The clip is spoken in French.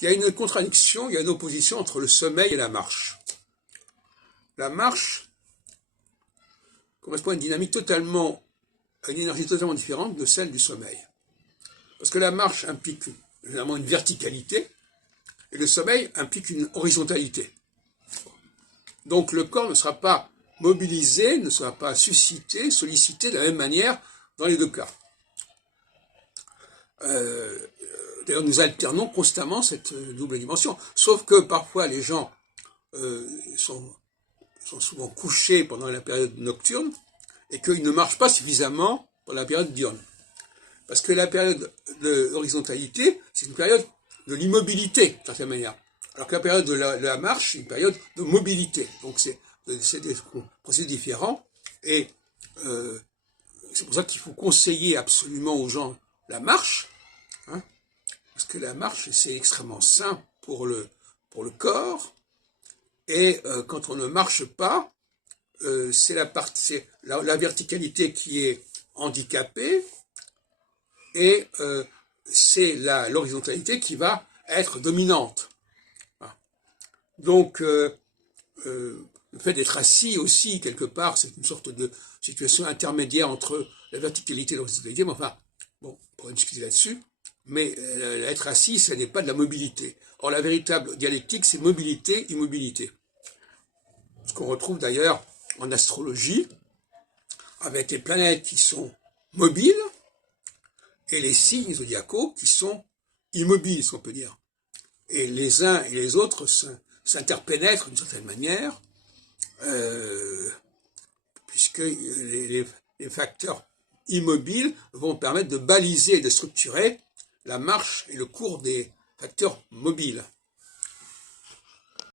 il y a une contradiction, il y a une opposition entre le sommeil et la marche. La marche correspond à une dynamique totalement, à une énergie totalement différente de celle du sommeil. Parce que la marche implique généralement une verticalité, et le sommeil implique une horizontalité. Donc le corps ne sera pas mobilisé, ne sera pas suscité, sollicité de la même manière dans les deux cas. D'ailleurs, nous alternons constamment cette double dimension. Sauf que parfois les gens sont souvent couchés pendant la période nocturne et qu'ils ne marchent pas suffisamment pendant la période diurne. Parce que la période de l'horizontalité, c'est une période de l'immobilité, d'une certaine manière. Alors que la période de la marche, c'est une période de mobilité. Donc c'est des processus différents. Et c'est pour ça qu'il faut conseiller absolument aux gens la marche, hein, parce que la marche, c'est extrêmement sain pour le corps. Et quand on ne marche pas, c'est la verticalité qui est handicapée, et c'est l'horizontalité qui va être dominante. Donc, le fait d'être assis aussi, quelque part, c'est une sorte de situation intermédiaire entre la verticalité et l'horizontalité, mais enfin, bon, on pourrait discuter là-dessus, mais être assis, ce n'est pas de la mobilité. Or, la véritable dialectique, c'est mobilité-immobilité. Ce qu'on retrouve d'ailleurs en astrologie, avec les planètes qui sont mobiles, et les signes zodiacaux qui sont immobiles, si on peut dire. Et les uns et les autres s'interpénètrent d'une certaine manière, puisque les facteurs immobiles vont permettre de baliser et de structurer la marche et le cours des facteurs mobiles.